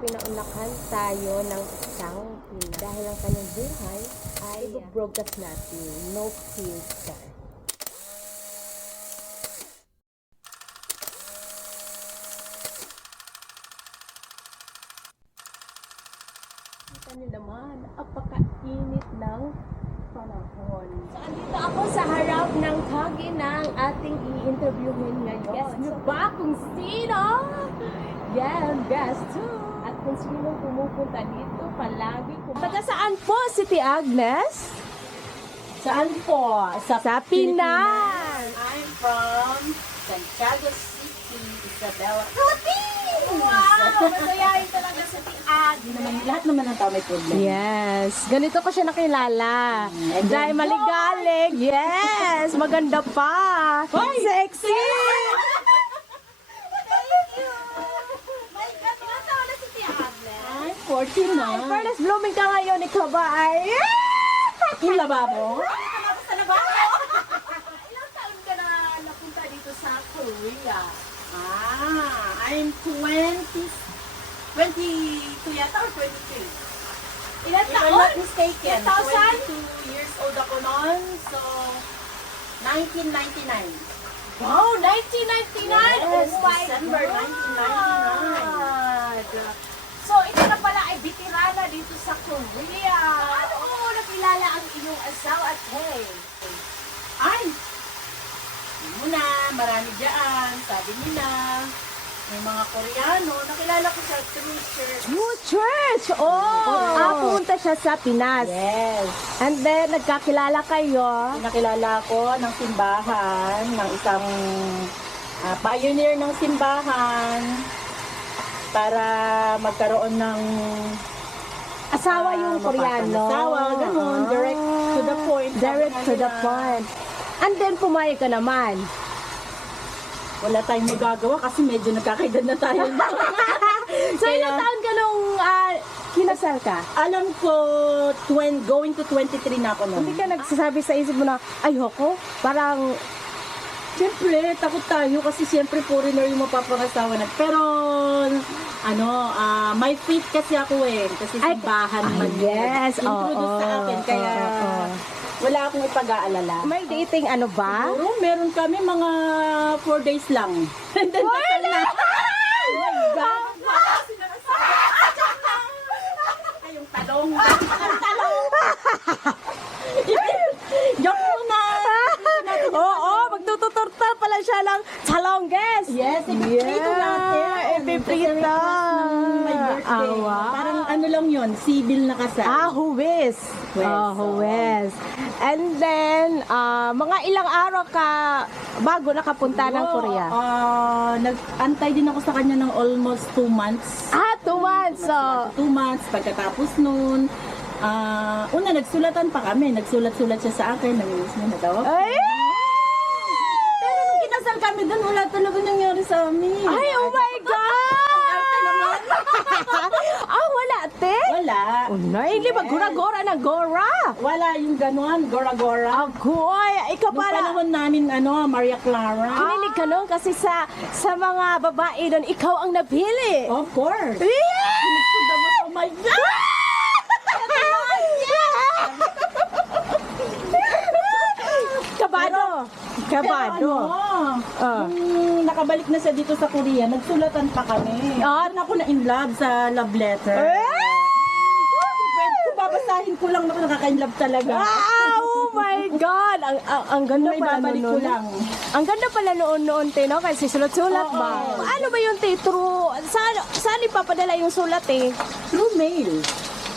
pinaunlakan tayo ng isang Pinoy. Dahil ang kanyang buhay ay i-broadcast natin. No filter. Kita niyo naman, apaka-init ng panahon. So, andito ako sa harap ng kagi ng ating i-interviewin ngayon. Guess niyo ba kung sino? Yan, guess too. At kung sino pumupunta dito palagi. Taga saan po si Tia Agnes? Saan po? Sa Pinas! I'm from Santiago City, Isabela. Wow! Masayahin talaga sa Tiag. Lahat naman ng tao may problema. Yes. Ganito ko siya nakilala. And then, Dahil maligalig. Yes! Maganda pa. Sexy! I'm 14 na. Fairness, blooming ka ngayon. Ikaw ba ay... Yung lababo? Ilang taon ka na napunta dito sa Korea? I'm 22 yata or 23? Ilang If I'm taon? not mistaken, 2000? 22 years old ako noon. So, 1999. Wow, 1999! Yes, Oh my December God! So, ito na pala ay bitirana dito sa Korea. Ano mo nakilala ang iyong asawa at hey? Ay! Muna, marami dyan. Sabi nila, may mga Koreano. Nakilala ko sa through church. True Church! Oh! Punta siya sa Pinas. Yes. And then, nagkakilala kayo. Nakilala ko ng simbahan, ng isang pioneer ng simbahan para magkaroon ng Asawa yung Koreano. Asawa, ganun. Direct to the point. Direct to the point. And then, pumayag ka naman. Wala tayong magagawa kasi medyo nagkakaedad na tayo. So, ilang taon ka nung kinasal ka? Alam ko, going to 23 na ako Hindi noon. ka nagsasabi sa isip mo na, ayoko, parang, Siyempre, takot tayo kasi siyempre foreigner yung mapapangasawa na. Pero, may faith kasi ako kasi simbahan man yes, introduce sa akin. Kaya, wala akong ipag-aalala. may dating ano ba? Siguro, meron kami mga 4 days lang. And then, kasal na. Oh my God. Ay, yung talong. Joke muna. Oo, magtututorta pala siya ng chalongges. Yes, ipiprito natin. Ipiprito. My birthday. Awa. Parang ano lang yun, civil na kasal. Huwes. Huwes, Huwes. And then, mga ilang araw ka bago nakapunta ng Korea? Nag-antay din ako sa kanya ng almost 2 months. 2 months. So, 2 months, pagkatapos nun, una, nagsulatan pa kami. Nagsulat-sulat siya sa akin. Namimiss mo na daw. ay! Pero nung kinasal kami doon, wala talaga nangyari sa amin. Ay, oh my God! Wala, te? Wala. Unay, hindi ba gora-gora na gora? Wala yung ganon, gora-gora. Agoy, ikaw Nung pala. panahon namin, Maria Clara. Kinilig ka nun kasi sa mga babae doon, ikaw ang napili. Of course. Yeah! Oh my God! Kabado. Kabado. Nung nakabalik na siya dito sa Korea, nagsulatan pa kami. Doon ako na in love sa love letter. Kung babasahin ko lang, nakaka-in-love talaga. Oh my God! Ang ganda May pala babalik ko noon. lang. Ang ganda pala noon, te, no? Kasi sulat-sulat ba? Oo. Ano ba yung te? True? Saan ipapadala yung sulat, eh? Through mail.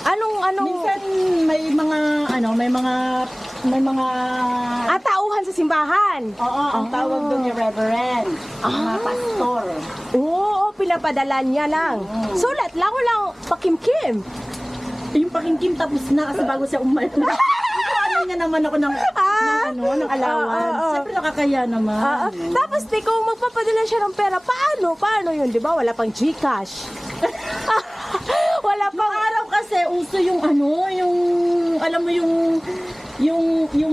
Anong... Minsan may mga tauhan sa simbahan. Oo, ang tawag doon yung reverend, mga pastor. Oo, pinapadala niya lang. Sulat lang, walang pakimkim. Yung pakingkim tapos na kasi bago siya umalis. Ano niya naman ako ng allowance. Siyempre nakakaya naman. Tapos, te, kung magpapadala siya ng pera, paano? Paano yun? Di ba? Wala pang Gcash. Wala pang... Araw kasi uso yung alam mo yung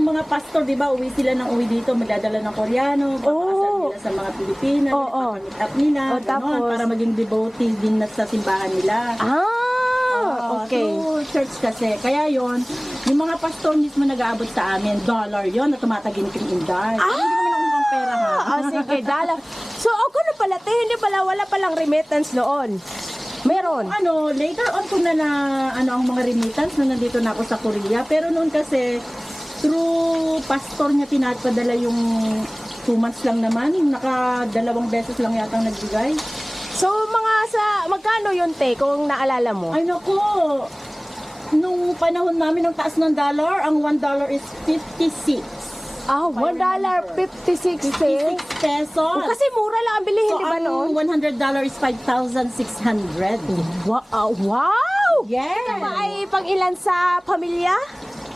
mga pastor, di ba, uwi sila ng uwi dito, magdadala ng Koreano, papakasal nila sa mga Pilipinas, Oo. meet up nila, O, ganon, tapos? para maging devotee din na sa simbahan nila. Okay. Through church kasi. Kaya yon yung mga pastor mismo nag-aabot sa amin, dollar yon na tumataginting in dollar. Hindi naman ako mukhang pera ha. Sige, dala. So, ako na pala, hindi pala, wala palang remittance noon. Meron. Later on ko na ang mga remittance na nandito na ako sa Korea. Pero noon kasi, through pastor niya pinapadala yung 2 months lang naman. Naka-2 beses lang yatang nagbigay. So, magkano yun, te, kung naalala mo? Ay naku, nung panahon namin ang taas ng dollar, ang $1 is 56. $1.56, te. 56 pesos. Kasi mura lang ang bilihin, So, di ba ang noon? $100 is 5,600. Wow! Yes! Ito ba ay pang ilan sa pamilya?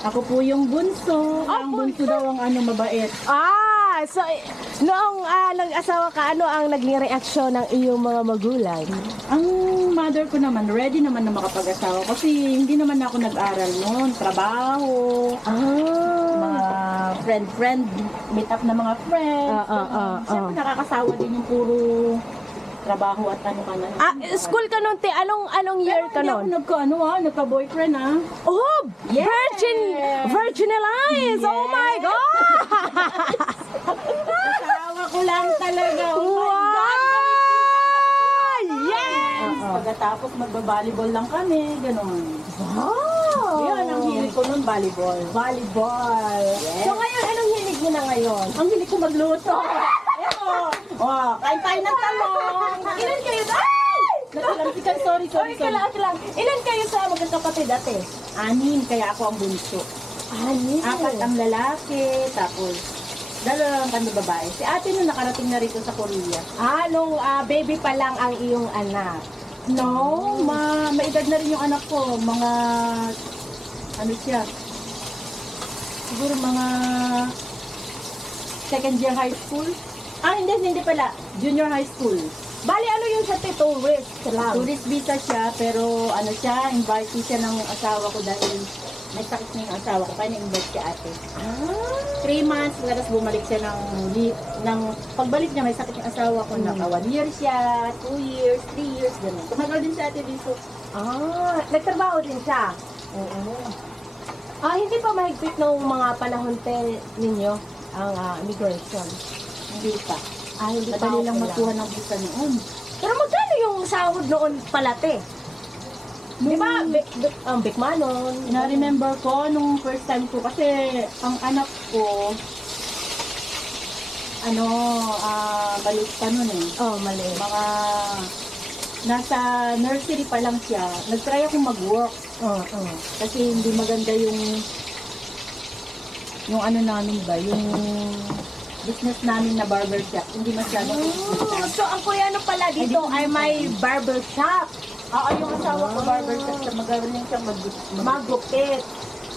Ako po yung bunso. Ah, Ang bunso daw ang mabait. So, noong nag-asawa ka, ano ang naging reaksyon ng iyong mga magulang? Ang mother ko naman, ready naman na makapag-asawa kasi hindi naman ako nag-aral noon. Trabaho, mga friend, meet up na mga friends. Siyempre nakakasawa din yung puro trabaho at ano ka na. School ka noon, te. Anong year ka noon? Hindi ako nagka-boyfriend Oh, Yes! Virginalize! Oh my God! Asawa ko lang talaga. Oh my Wow! God! Yes! Pagkatapos magba-volleyball lang kami, gano'n. Wow! Yan, ang hilig ko nun, volleyball. Volleyball. Yes. So ngayon, anong hilig mo na ngayon? Ang hilig ko magluto. Kain tayo ng talong. Ilan kayo? Ay! Nakalamsikan, sorry. Okay lang. Ilan kayo sa magkakapatid ate? 6, kaya ako ang bunso. 6. 4 ang lalaki, tapos 2 lang kami babae. Si ate nung nakarating na rito sa Korea. Nung baby pa lang ang iyong anak. No, maedad na rin yung anak ko. Mga, siya? Siguro mga second year high school. Hindi pala. Junior high school. Bali, ano yung sa tourist lang? Tourist visa siya, pero invite siya ng asawa ko dahil may sakit na yung asawa ko. Kaya na-invite si ate. 3 months, tapos bumalik siya ng pagbalik niya, may sakit yung asawa ko. Naka 1 year siya, 2 years, 3 years, gano'n. Tumagal din si ate dito. Nagtrabaho din siya? Oo. Hindi pa mahigpit ng mga panahon ninyo ang immigration? Hindi pa. Hindi pa. Madali lang okay magkuha ng visa noon. Pero magkano yung sahod noon pala, te? Di ba, Bikmanon? Na-remember ko nung first time ko kasi ang anak ko balik pa nun eh. Mali. Mga nasa nursery pa lang siya. Nag-try ako mag-work kasi hindi maganda yung namin ba, yung business namin na barber shop. Hindi masyado. So, ang koreano pala dito ay may barber shop. Yung asawa ko barber shop siya. Magaling siyang Magupit.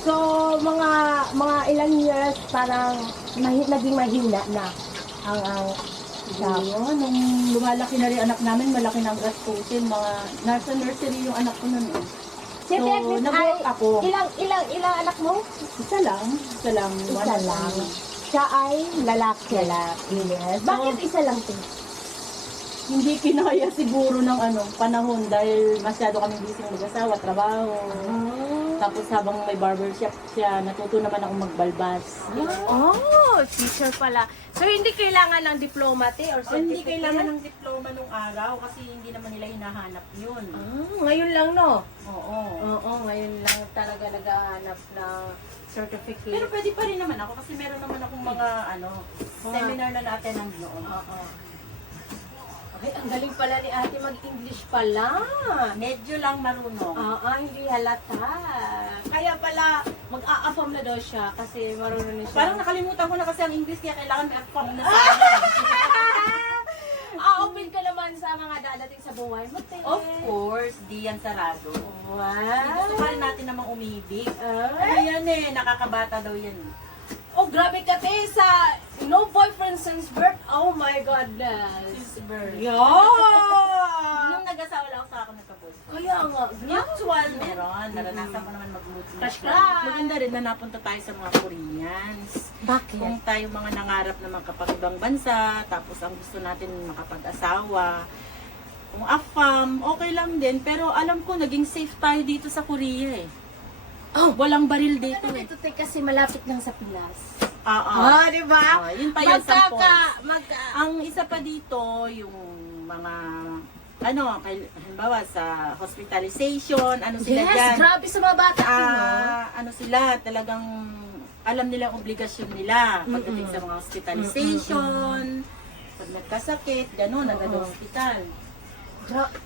So, mga ilang years parang naging mahina na ang shop. Nung lumalaki na rin anak namin, malaki na ang gastusin. Nasa nursery yung anak ko nun eh. Si So, Agnes nag-work ako. Ilang anak mo? Isa lang. Isa lang. Siya ay lalaki. Yes. Bakit isa lang to? Hindi kinaya siguro ng panahon dahil masyado kami busy ng mag-asawa, trabaho. Tapos habang may barbershop siya, natuto naman ako magbalbas. Teacher pala. So, hindi kailangan ng diploma, te, or certificate? Hindi kailangan ng diploma nung araw kasi hindi naman nila hinahanap yun. Ngayon lang, no? Oo. Oo, ngayon lang talaga naghahanap ng certificate. Pero pwede pa rin naman ako kasi meron naman akong mga seminar na na-attend noon. Ay, ang galing pala ni ate mag-English pala. Medyo lang marunong. Hindi halata. Kaya pala, mag-a-affirm na daw siya kasi marunong na siya. Parang nakalimutan ko na kasi ang English kaya kailangan may affirm na sa akin. Open ka naman sa mga dadating sa buhay mo, te. Of course, di yan sarado. Wow. Gusto ka rin natin namang umibig. Yan nakakabata daw yan. Grabe ka, te, sa no boyfriend since birth. Oh my goodness. Since birth. Yeah! Yung nag-asawa lang ako sa ako nagka-boyfriend. Kaya nga, Mutual meron. Naranasan ko naman mag-mutual. Maganda rin na napunta tayo sa mga Koreans. Bakit? Kung tayo mga nangarap na magkapag-ibang bansa, tapos ang gusto natin makapag-asawa, kung AFAM, okay lang din. Pero alam ko, naging safe tayo dito sa Korea eh. Oh, Walang baril dito eh. ito kasi malapit lang sa Pilas. Di ba? Yun pa yung Ang isa pa dito, yung mga, halimbawa sa hospitalization, ano sila Yes, dyan. grabe sa mga bata. Ano sila, talagang alam nila ang obligasyon nila pagdating sa mga hospitalization, pag nagkasakit, gano'n, nag-hospital.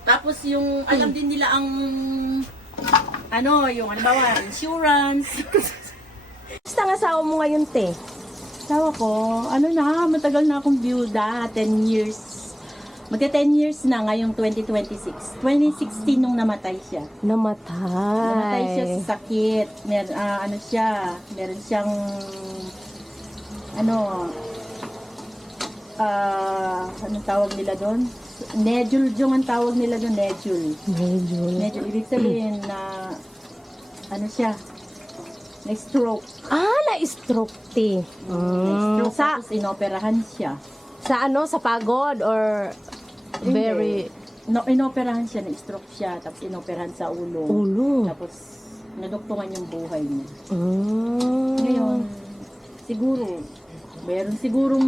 Tapos yung alam din nila ang yung halimbawa, insurance. Basta ang asawa mo ngayon, te? Asawa ko, matagal na akong byuda, 10 years. Magka 10 years na ngayong 2026. 2016 nung namatay siya. Namatay siya Namatay. sa sakit. Meron siyang anong tawag nila doon? Nedule ang tawag nila doon, Nedule. Nedule, ibig sabihin na na-stroke. Na-stroke, te. Na-stroke, Sa, tapos inoperahan siya. sa pagod or very... Inoperahan siya, na-stroke siya, tapos inoperahan sa ulo. Tapos naduktungan yung buhay niya. Ngayon, meron sigurong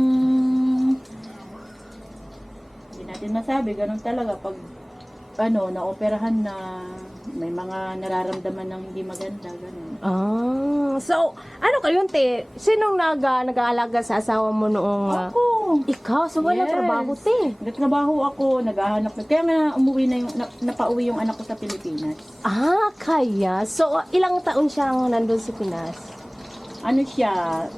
hindi natin masabi, ganun talaga pag naoperahan na may mga nararamdaman ng hindi maganda, ganun. So, ano kayo, te? Sinong nag-aalaga sa asawa mo noong... Ako! Ikaw? So, walang Yes. trabaho, te? Nagtrabaho ako, naghahanap. Kaya nga umuwi na napauwi yung anak ko sa Pilipinas. Kaya. So, ilang taon siyang nandun sa Pinas?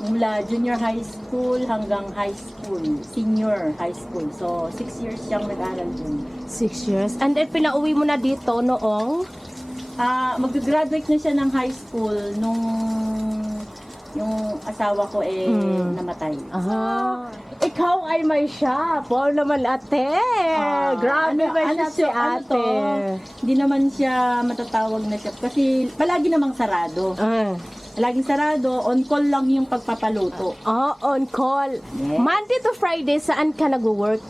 Mula junior high school hanggang high school, senior high school. So, 6 years siyang nag-aral dun. 6 years. And then, pinauwi mo na dito noong... Mag-graduate na siya ng high school nung yung asawa ko namatay. Ikaw ay may shop. Wow naman, ate. Grabe ba siya si ate? Hindi naman siya matatawag na shop kasi palagi namang sarado. Laging sarado, on call lang yung pagpapaluto. On call. Yes. Monday to Friday, saan ka nag-work?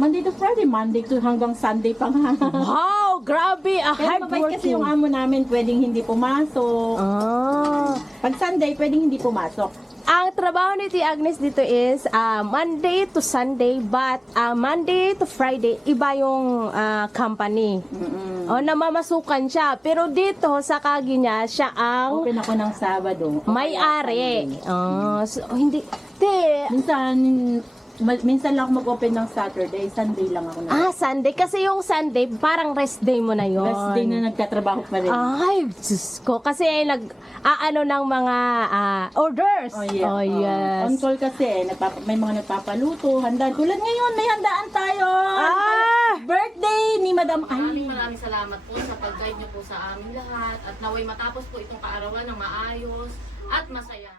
Monday to Friday, Monday to hanggang Sunday pa nga. Wow, grabe. Pero mabait kasi yung amo namin, pwedeng hindi pumasok. Pag Sunday, pwedeng hindi pumasok. Ang trabaho ni Tia Agnes dito is Monday to Sunday, but Monday to Friday, iba yung company. Namamasukan siya. Pero dito sa Kagi niya, siya ang Open ako ng Sabado. may-ari. So, hindi. Te, Minsan lang ako mag-open ng Saturday, Sunday lang ako Sunday. Kasi yung Sunday, parang rest day mo na yun. Rest day na nagtatrabaho pa rin. Ay, Diyos ko. Kasi nag-aano ng mga orders. Yes. On call kasi, may mga nagpapaluto, handa. Tulad ngayon, may handaan tayo. Birthday ni Madam Ay. Maraming salamat po sa pag-guide niyo po sa aming lahat at naway matapos po itong kaarawan ng maayos at masaya.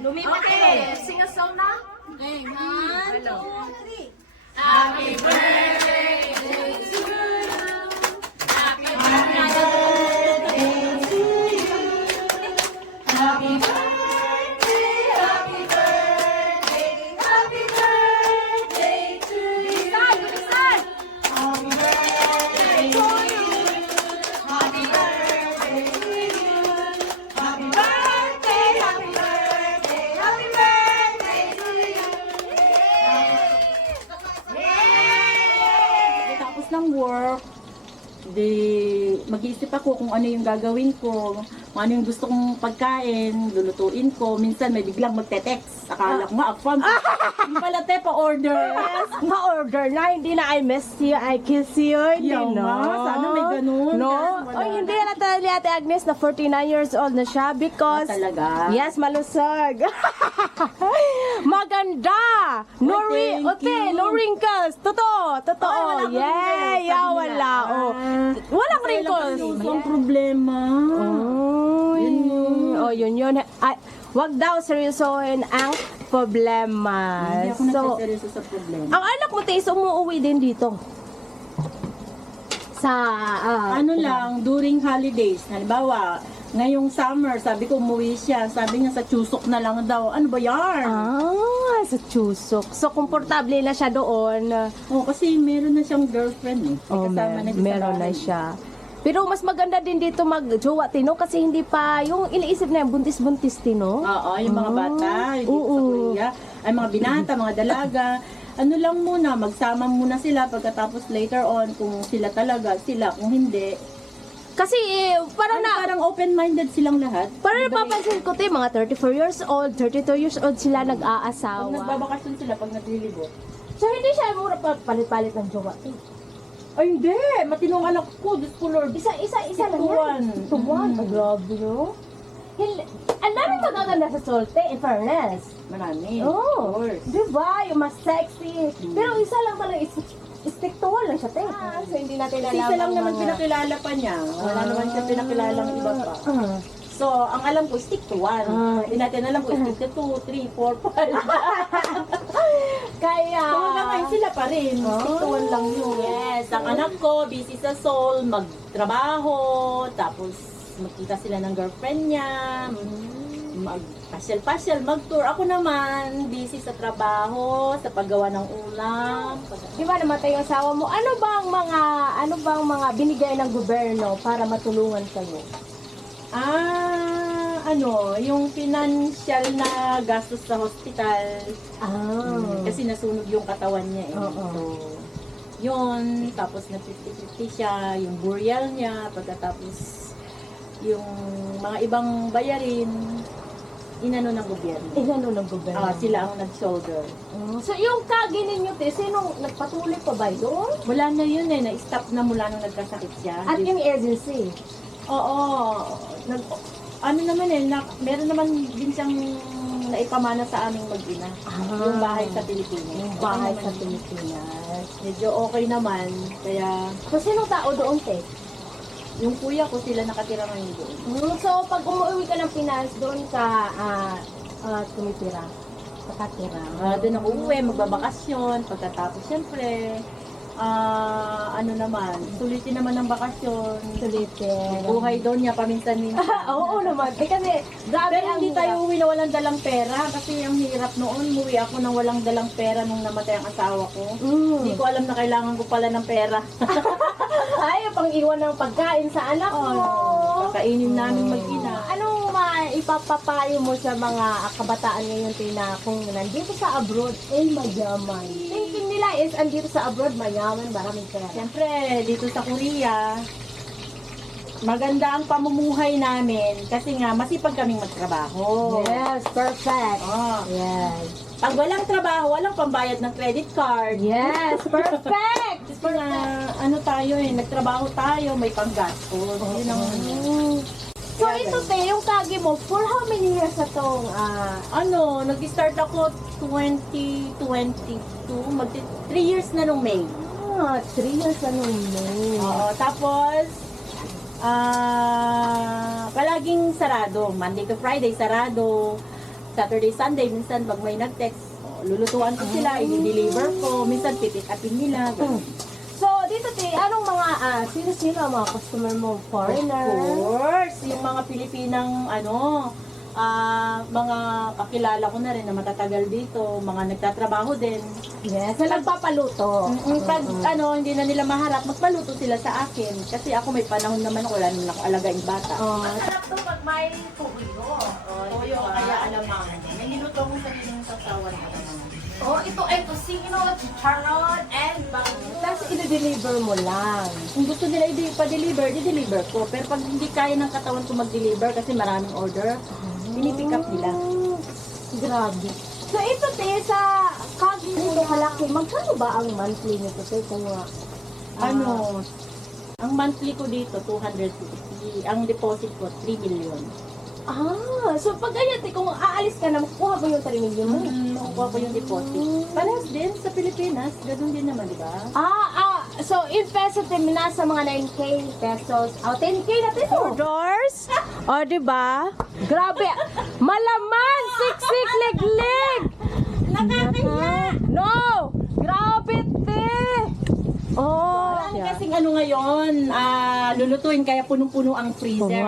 Lumipat kayo. Sing a song na? Okay, hello. Happy birthday to you. Happy birthday to you. Happy birthday, happy birthday, happy birthday to you. Happy birthday to you. Happy birthday to you. Happy birthday, happy birthday, happy birthday to you. Tapos ng work, mag-iisip ako kung ano yung gagawin ko. kung ano yung gusto kong pagkain, lulutuin ko. Minsan may biglang magte-text. Akala ko nga, upfront. Yung pala, te, pa-order. Yes, pa-order na, hindi na I miss you, I kiss you, hindi Yaw no. nga, sana may ganun. No? Wala Oy, hindi na. na talaga ni Ate Agnes na 49 years old na siya because Talaga? yes, malusog. Maganda. No, Oy, thank you. no wrinkles. Totoo, totoo. Ay, wala akong Yeah, wrinkles. yeah, Sabi wala. nila. Oh. Ah, Walang kasi wrinkles. lang kasi ang problema. Oh, Yun yun. Oh, yun. Ay, wag daw seryosohin ang problema. Hindi ako So, nagsaseryoso sa problema. ang anak mo, Tis, umuwi din dito. Sa, Ano lang, during holidays, halimbawa, ngayong summer, sabi ko umuwi siya. Sabi niya sa Chusok na lang daw. Ano ba yan? sa Chusok. So, komportable na siya doon. Oh, kasi meron na siyang girlfriend eh. May Oh, kasama na siya sa meron na bahay. siya. Pero mas maganda din dito mag-jowa, Tino, kasi hindi pa, yung iniisip na yung buntis-buntis, Tino. Oo, yung mga bata, yung dito sa Oo. Korea, ay mga binata, mga dalaga. Ano lang muna, magsama muna sila pagkatapos later on, kung sila talaga, sila, kung hindi. Kasi, parang Parang open-minded silang lahat. parang napapansin ko, Tino, mga 34 years old, 32 years old sila Pag nag-aasawa. nagbabakasyon sila, pag naglilibot. So, hindi siya mura pa palit-palit ng jowa, Tino. Ay, hindi! Matinong anak ko, Diyos ko Lord. Isa lang Tuwan. yan. Tuwan. Ay, grabe, no? Ang dami magaganda sa Solte, in fairness. Marami. Oh, Of course. diba? Yung mas sexy. Pero isa lang talaga, stick to one lang siya, te. So, hindi natin Kasi isa lang naman pinakilala pa niya. Wala naman siya pinakilalang iba pa. So, ang alam ko, stick to one. Hindi natin alam ko, stick to 2, 3, 4, 5. Kaya... So, hanggang ngayon sila pa rin. Stick to one lang yun. Yes, ang anak ko, busy sa Seoul, magtrabaho, tapos magkita sila ng girlfriend niya, mag-pasyal-pasyal, mag-tour. Ako naman, busy sa trabaho, sa paggawa ng ulam. Di ba namatay yung asawa mo? Ano bang mga binigay ng gobyerno para matulungan kayo? Yung financial na gastos sa hospital, kasi nasunog yung katawan niya eh. Oo. So, yun, tapos na 50-50 siya, yung burial niya, pagkatapos yung mga ibang bayarin, inano ng gobyerno. Inano ng gobyerno? Sila ang nag-shoulder. So, yung kagi ninyo, te, sinong nagpatuloy pa ba doon? Wala na yun eh, na-stop na mula nung nagkasakit siya. At yung agency? Oo. Meron naman din siyang naipamana sa aming mag-ina. Yung bahay sa Pilipinas. Yung bahay Okay sa naman. Pilipinas. Medyo okay naman. Kaya So, sinong tao doon, te? yung kuya ko sila nakatira ngayon doon. So, pag umuwi ka ng Pinas, doon ka tumitira. Nakatira. Doon ako uwi, magbabakasyon. Pagkatapos, syempre, sulitin naman ng bakasyon. Sulitin. Buhay doon niya paminsan-minsan. Oo naman. Kasi, grabe Pero hindi tayo uwi na walang dalang pera kasi ang hirap noon. Umuwi ako nang walang dalang pera nung namatay ang asawa ko. Hindi ko alam na kailangan ko pala ng pera. Ay, pang iwan ng pagkain sa anak mo. Kakainin namin mag-ina. Anong ipapapayo mo sa mga kabataan ngayon, Tina, kung nandito sa abroad, mayaman? Thinking nila is, andito sa abroad, mayaman, maraming pera. Siyempre, dito sa Korea, maganda ang pamumuhay namin kasi nga masipag kaming magtrabaho. Yes, perfect. Oh. Yes. Pag walang trabaho, walang pambayad ng credit card. Yes, perfect! Kasi nga, nagtrabaho tayo, may panggastos. Yun ang So, ito, te, yung kagi mo, for how many years na tong, nag-start ako 2022, 3 years na nung May. 3 years na nung May. Oo, tapos, palaging sarado. Monday to Friday, sarado. Saturday, Sunday, minsan pag may nag-text, lulutuan ko sila, i-deliver ko, minsan pipick upin nila. So, dito, te, anong mga, sino-sino ang mga customer mo? Foreigner? Of course, yung mga Pilipinang, mga kakilala ko na rin na matatagal dito, mga nagtatrabaho din. Yes, na nagpapaluto. Pag hindi na nila maharap, magpaluto sila sa akin. Kasi ako may panahon naman ako, wala naman ako alagaing bata. Masarap to pag may tuyo. Toyo, kaya alam mo. May niluto akong sariling sasawan ko naman. Oh, ito ay tocino, chicharon, and bangus. Tapos i-deliver mo lang. Kung gusto nila i-deliver, i-deliver ko. Pero pag hindi kaya ng katawan ko mag-deliver kasi maraming order, pinipick up nila. Grabe. So ito te, sa kagi nito kalaki, magkano ba ang monthly nito te? Kung Ano, ang monthly ko dito, 250. Ang deposit ko, 3 million. so pag ganyan te, kung aalis ka na, makukuha mo yung 3 million mo. Nakukuha ko yung deposit. Parehas din sa Pilipinas, ganun din naman, di ba? So in peso te, nasa mga 9K pesos. 10K na te. Orders? Di ba? Grabe. Malaman, siksik, legleg. Nakakaya. No! Grabe te. Kasing ano ngayon, lulutuin kaya punong-puno ang freezer.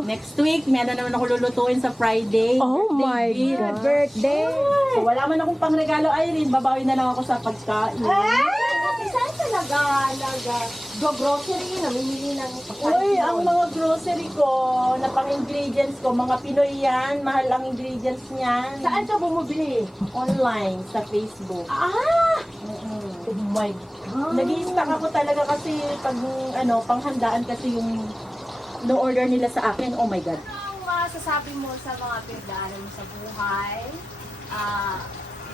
Next week, meron naman ako lulutuin sa Friday. Birthday. So, wala man akong pangregalo, Irene, babawi na lang ako sa pagkain. Saan talaga grocery, namimili ng Uy, ang mga grocery ko, na pang-ingredients ko, mga Pinoy yan, mahal ang ingredients niyan. Saan ka bumibili? Online, sa Facebook. Oh my God. Nag-i-stock ako talaga kasi pag panghandaan kasi yung no-order nila sa akin, oh my God. Ang masasabi mo sa mga pinagdaanan mo sa buhay?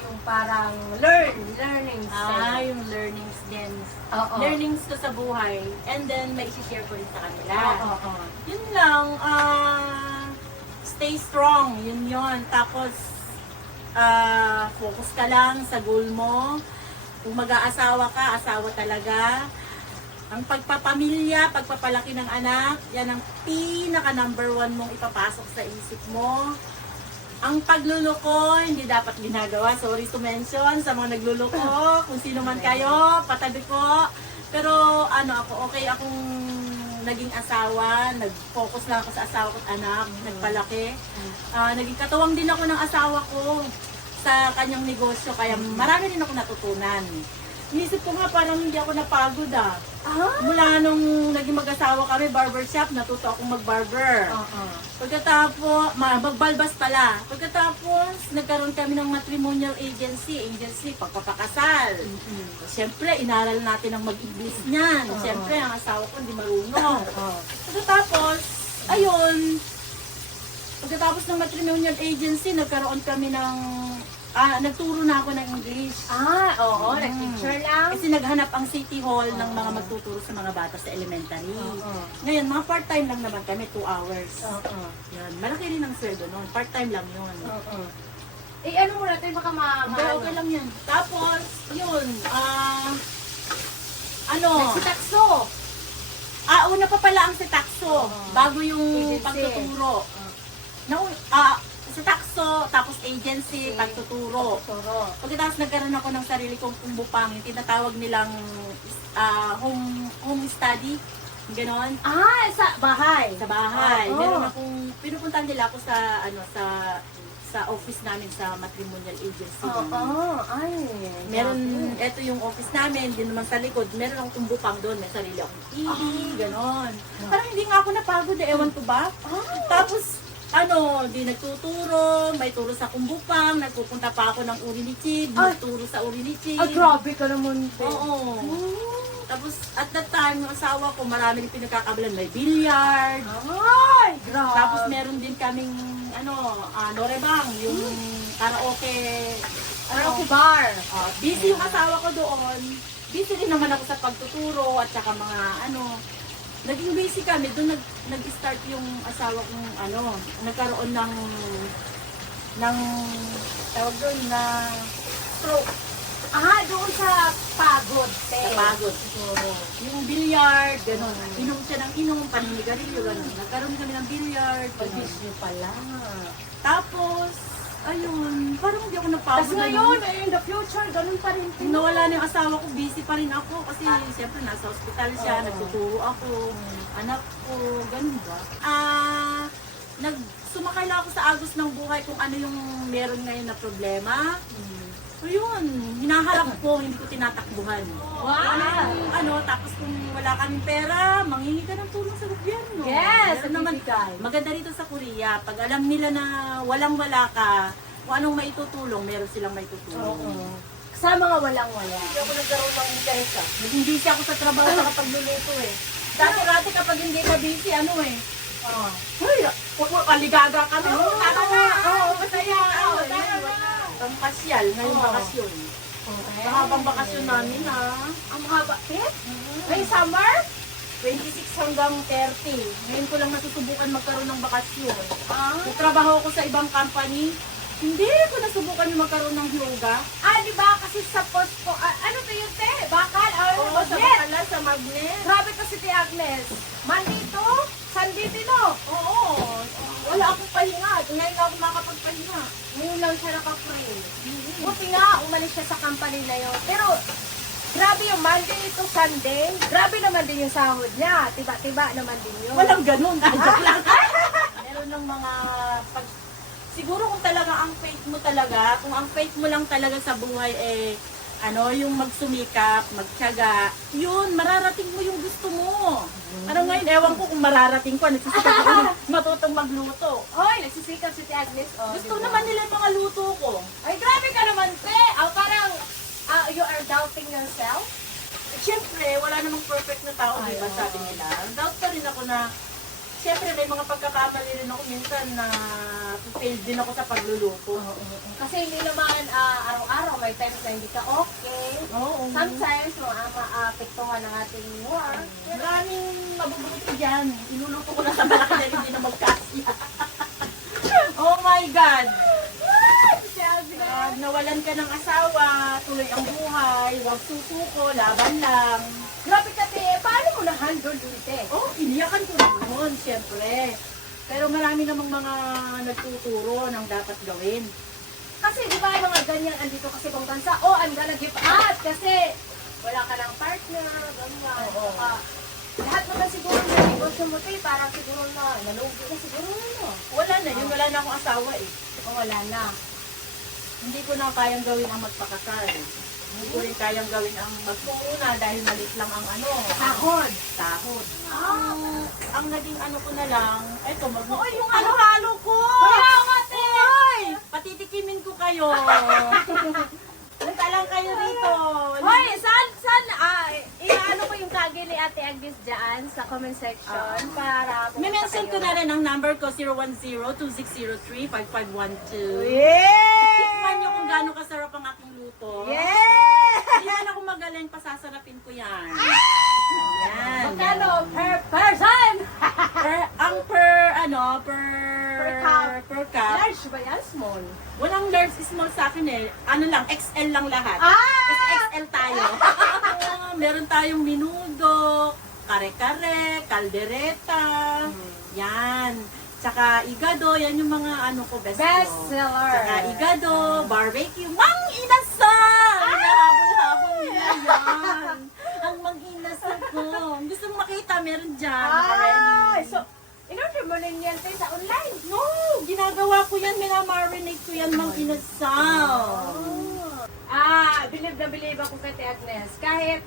Yung parang learnings. Yung learnings din. Oo. Learnings ko sa buhay. And then, may isi-share ko rin sa kanila. Oo. Yun lang, stay strong, yun. Tapos, focus ka lang sa goal mo. Kung mag-aasawa ka, asawa talaga. Ang pagpapamilya, pagpapalaki ng anak, yan ang pinaka number 1 mong ipapasok sa isip mo. Ang pagluluko, hindi dapat ginagawa. Sorry to mention sa mga nagluluko. Kung sino man kayo, patabi ko. Pero okay akong naging asawa. Nag-focus lang ako sa asawa ko at anak. Nagpalaki. Naging katuwang din ako ng asawa ko sa kanyang negosyo. Kaya marami rin ako natutunan. Inisip ko nga parang hindi ako napagod Mula nung naging mag-asawa kami, barbershop, natuto akong mag-barber. Pagkatapos, magbalbas pala. Pagkatapos, nagkaroon kami ng matrimonial agency, pagpapakasal. Siyempre, inaral natin ang mag-English niyan. Siyempre, ang asawa ko hindi marunong. Pagkatapos, pagkatapos ng matrimonial agency, nagkaroon kami ng nagturo na ako ng English. Nag-teacher lang. Kasi naghanap ang City Hall ng mga magtuturo sa mga bata sa elementary. Ngayon, mga part-time lang naman kami, 2 hours. Yan. Malaki rin ang sweldo noon. Part-time lang yun. Ano mo natin baka Okay lang yan. Tapos, yun, Nagsitakso. una pa pala ang sitakso, bago yung pagtuturo. Sa takso, tapos agency, pagtuturo. Pagkatapos nagkaroon ako ng sarili kong kumbupang, yung tinatawag nilang home study, ganon. Sa bahay. Sa bahay. Meron akong, pinupuntahan nila ako sa office namin sa matrimonial agency. Meron, eto yung office namin, din naman sa likod, meron akong kumbupang doon, may sarili akong TV, ganon. Parang hindi nga ako napagod, ewan ko ba? Tapos, di nagtuturo, may turo sa kumbupang, nagpupunta pa ako ng Urinichib, nagturo sa Urinichib. Grabe ka naman. Oo. Tapos, at that time, yung asawa ko, marami rin pinagkakabalan. May billiard. Grabe. Tapos, meron din kaming, Norebang, yung karaoke. Karaoke bar. Busy yung asawa ko doon. Busy din naman ako sa pagtuturo at saka mga, naging busy kami, doon nag-start yung asawa kong nagkaroon ng tawag doon na stroke. Doon sa pagod. Sa pagod. Siguro. Yung billiard, gano'n. Inom siya ng paninigarilyo, gano'n. Nagkaroon kami ng billiard. Pag-busy pala. Tapos, parang hindi ako napagod. Tapos ngayon, in the future, ganun pa rin. Nawala na yung asawa ko, busy pa rin ako. Kasi siyempre nasa ospital siya, nagtuturo ako, anak ko, ganun ba? Sumakay lang ako sa agos ng buhay kung ano yung meron ngayon na problema. Ayun, hinaharap ko, hindi ko tinatakbuhan. Tapos kung wala kaming pera, manghingi ka ng tulong sa gobyerno. Yes, Meron naman, maganda rito sa Korea, pag alam nila na walang-wala ka, kung anong maitutulong, meron silang maitutulong. Sa mga walang-wala. Hindi ako nagkaroon ng interesa. Naging busy ako sa trabaho sa pagluluto eh. Dati kapag hindi ka busy, ano eh. Uy, aligaga kami. Tama na. Masaya. Pangpasyal, ngayong bakasyon. Mahabang bakasyon namin ha. Ang haba, Pip? May summer? 26 hanggang 30. Ngayon ko lang nasusubukan magkaroon ng bakasyon. Ah. Nagtrabaho ako sa ibang company. Hindi ko nasubukan yung magkaroon ng yoga. Di ba? Kasi sa post ko, ano to yun, te? Bakal? Oo, sa magnet. Bacala, sa Magnet. Grabe to si Te Agnes. Monday to, Sunday din, no? Oo. Wala akong pahinga. Ngayon ako makapagpahinga. Ngayon lang siya naka-free. Buti nga, umalis siya sa company na yun. Pero, grabe yung Monday to Sunday. Grabe naman din yung sahod niya. Tiba-tiba naman din yun. Walang ganun. Joke lang. Meron ng mga siguro kung talaga ang faith mo talaga, kung ang faith mo lang talaga sa buhay yung magsumikap, magtiyaga, yun, mararating mo yung gusto mo. Ano ngayon, ewan ko kung mararating ko, nagsisikap ako matutong magluto. Hoy, nagsisikap si Te Agnes. Gusto naman nila yung mga luto ko. Ay, grabe ka naman, te. Parang, you are doubting yourself? Siyempre, wala namang perfect na tao, di ba, sabi nila. Doubt pa rin ako na, siyempre, may mga pagkakamali rin ako minsan na fail din ako sa pagluluto. Kasi hindi naman araw-araw may times na hindi ka okay. Oo. Sometimes, maapektuhan ng ating work. Maraming mabubuti dyan. Inuluto ko na sa malaki na hindi na magkasya. Oh my God! Nawalan ka ng asawa, tuloy ang buhay, huwag susuko, laban lang. Grabe ka, te. Paano mo na-handle yun, te? Oh, iniyakan ko na yun, siyempre. Pero marami namang mga nagtuturo ng dapat gawin. Kasi di ba mga ganyan andito kasi ibang bansa, I'm gonna give up kasi wala ka ng partner, ganyan. Oo. Lahat naman siguro sa negosyo mo, te, parang siguro na nalugi na siguro no? Wala na yun, wala na akong asawa eh. O wala na. Hindi ko na kayang gawin ang magpakasal. Hindi ko rin kayang gawin ang magpuna dahil malit lang ang Sahod. sahod. Ang naging ano ko na lang, eto, yung halo-halo ko! Kaya nga, te! Hoy! Patitikimin ko kayo! Punta lang kayo rito! Hoy, saan, iaano ko yung kagi ni Ate Agnes dyan sa comment section para May-mention ko na rin ang number ko, 010-2603-5512. Yeah! Tikman nyo kung gaano kasarap ang aking luto. Yeah! Hindi man ako magaling, pasasarapin ko yan. Yan. Magkano per person? Per cup. Large ba yan? Small? Walang large, small sa akin eh. Ano lang, XL lang lahat. XL tayo. Meron tayong minudo, kare-kare, kaldereta, yan. Tsaka igado, yan yung mga ano ko, best ko. Bestseller. Tsaka igado, barbecue, mang inasal! Hinahabol-habol nila yan. Ang mang inasal ko. Gusto mong makita, meron dyan. Already. So, in-order mo rin yan tayo sa online? No, ginagawa ko yan, minamarinate ko yan, mang inasal. Believe na believe ako kay Ate Agnes. Kahit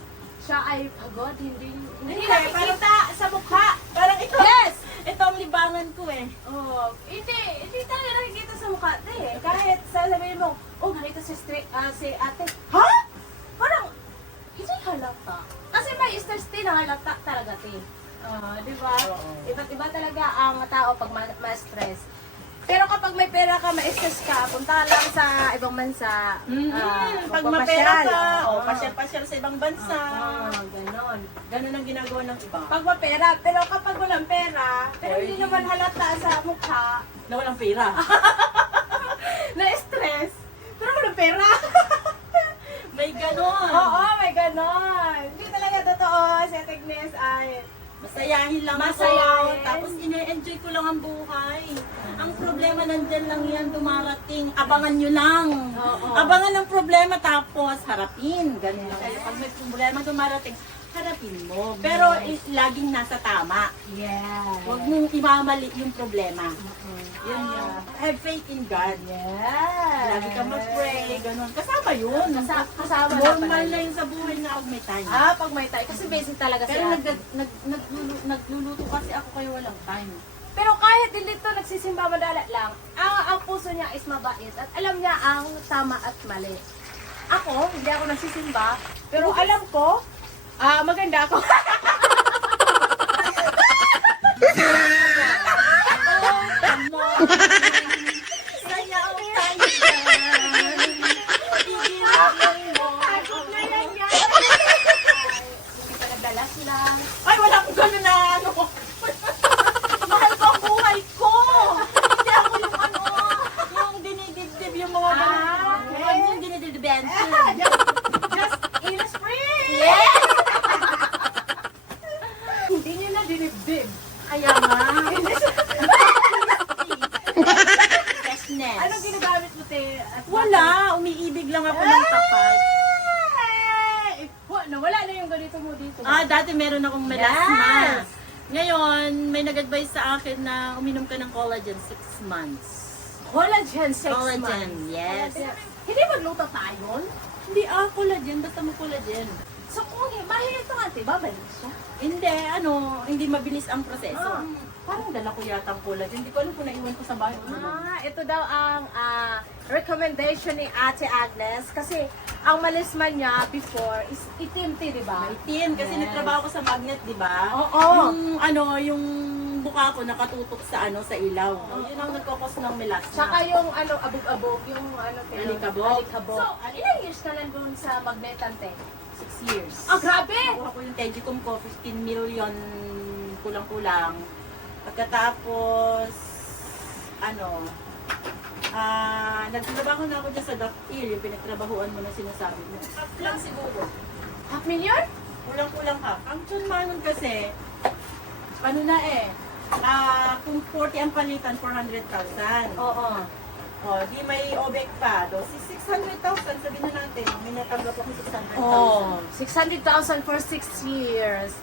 siya ay pagod, hindi Hindi, nakikita sa mukha. Parang ito. Yes! Ito ang libangan ko eh. Hindi talaga nakikita sa mukha, te. Kahit sasabihin mo, ganito si ate. Ha? Parang, hindi halata. Kasi may stress din na halata talaga, te. Di ba? Oo. Iba't iba talaga ang tao pag ma-stress. Pero kapag may pera ka, ma-stress ka, punta lang sa ibang bansa. Pag magpapasyal. mapera ka, Oo. pasyal-pasyal sa ibang bansa. Ganon. Ganun ang ginagawa ng iba. Pag mapera, pero kapag walang pera, pero hindi naman halata sa mukha, Na walang pera. na-stress, pero walang pera. May ganon. Oo, may ganon. Hindi talaga totoo, si Ate Agnes ay Masayahin lang Masayahin. ako. Tapos ine-enjoy ko lang ang buhay. Ang problema nandyan lang yan dumarating. Abangan nyo lang. Oo. Abangan ang problema tapos harapin. Ganun lang. Pag may problema dumarating, harapin mo. Pero laging nasa tama. yeah. Huwag mong imamali yung problema. Yun yung have faith in God. Yeah. Lagi ka mag-pray, ganun. Kasama yun. Kasama na Normal pala na yun. yun sa buhay na pag may time. Pag may tayo. Kasi busy talaga Pero si Ate. nagluluto kasi ako kayo walang time. Pero kahit dilito, nagsisimba madala lang. Ang puso niya is mabait at alam niya ang tama at mali. Ako, hindi ako nagsisimba, pero alam ko, maganda ako. Sayaw tayo dyan. Takot na yan yan. Hindi pa nagdalas lang. Ay, wala akong gano'n na ano. Mahal ko ang buhay ko. Hindi ako yung ano, yung dinidibdib yung mga Ah, ganun. okay. Yung dinidibdib. Just Innisfree! Hindi niya na dinibdib. Kaya nga. Freshness. Anong ginagamit mo, te? At Wala, umiibig lang ako ng tapat. Nawala na yung ganito mo dito. Dati meron akong melasma. Yes. Ngayon, may nag-advise sa akin na uminom ka ng collagen 6 months. Collagen 6 Collagen, months. yes. Hindi magluto tayo? Hindi collagen, basta mo collagen. So kung mahirap ito ate, babalik siya. Hindi mabilis ang proseso. Ah. Parang dala ko yata ang collagen. Hindi ko alam kung naiwan ko sa bahay. Ito daw ang recommendation ni Ate Agnes kasi ang malisman niya before is itim-ti, di ba? Maitim, kasi Yes. nagtrabaho ko sa magnet, di ba? Oo. Yung buka ko nakatutok sa ilaw. Yun ang nagkakos ng melasma. Tsaka yung abog-abog, yung Alikabok. So, ilang years ka lang doon sa Magnetante? 6 years. Grabe! Nakuha ko yung Tegicom ko, 15 million kulang-kulang. Pagkatapos, nagtrabaho na ako dyan sa Dapil, yung pinagtrabahuan mo na sinasabi mo. Half lang siguro. $5 million? Kulang-kulang half. Ang tsunmanon kasi, kung 40 ang palitan, 400,000. Oo. Di may OBEC pa. Si 600,000, sabihin na natin, may natanggap ako 600,000. Oh, 600,000 for 6 years.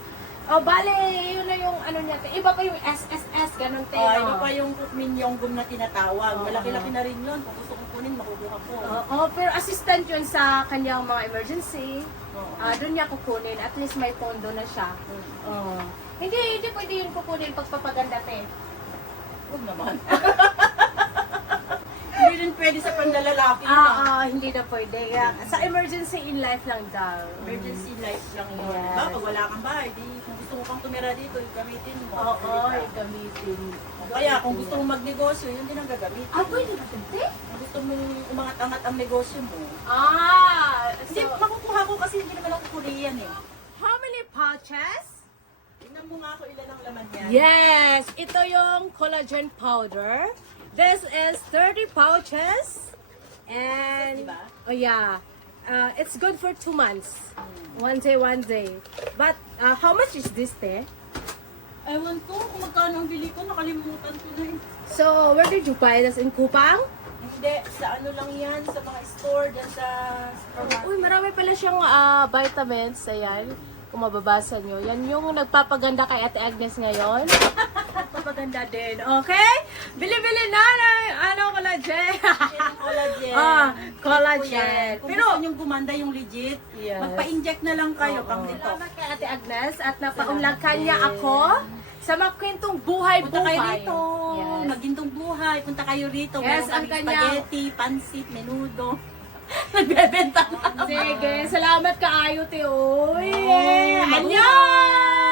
Bale, yun na yung niya. Iba pa yung SSS, ganun tayo. Iba pa yung Mingyonggum na tinatawag. Oo. Malaki-laki na rin yun. Kung gusto kong kunin, makukuha ko. Pero assistant yun sa kanyang mga emergency. Oo. Doon niya kukunin. At least may pondo na siya. Hindi pwede yun kukunin pagpapaganda, te. Huwag naman. Hindi rin pwede sa pandalalaki. Hindi na pwede. Sa emergency in life lang daw. Emergency life lang yun. Yes. Diba? Pag wala kang bahay, kung gusto mo pang tumira dito, gamitin mo. Gamitin. Kaya kung gusto mong magnegosyo, yun din ang gagamitin. Pwede na te? Kung gusto mong umangat-angat ang negosyo mo. Hindi, So, makukuha ko kasi hindi naman ako Korean eh. how many pouches? Tingnan mo nga ako ilan ang laman yan. Yes! Ito yung collagen powder. This is 30 pouches. And, Diba? yeah. It's good for 2 months. One day. But, how much is this, te? Ewan ko kung magkano ang bili ko, nakalimutan ko na eh. So, where did you buy this? In Kupang? Hindi, sa ano lang yan, sa mga store, dyan sa supermarket. Uy, marami pala siyang vitamins. Ayan. Kung mababasa nyo. Yan yung nagpapaganda kay Ate Agnes ngayon. Nagpapaganda din. Okay? Bili-bili na ng collagen. Collagen. Collagen. Kung Pero, gusto niyong gumanda yung legit, Yes. magpa-inject na lang kayo pang dito. salamat kay Ate Agnes at napaunlakan niya ako sa makwentong Punta buhay-buhay. kayo rito. Yes. Magintong buhay. Punta kayo rito. Yes, Meron ang kaming kanya- spaghetti, pansit, menudo. Nagbebenta na. Sige, salamat kaayo, te. Uy! Oh, Annyeong!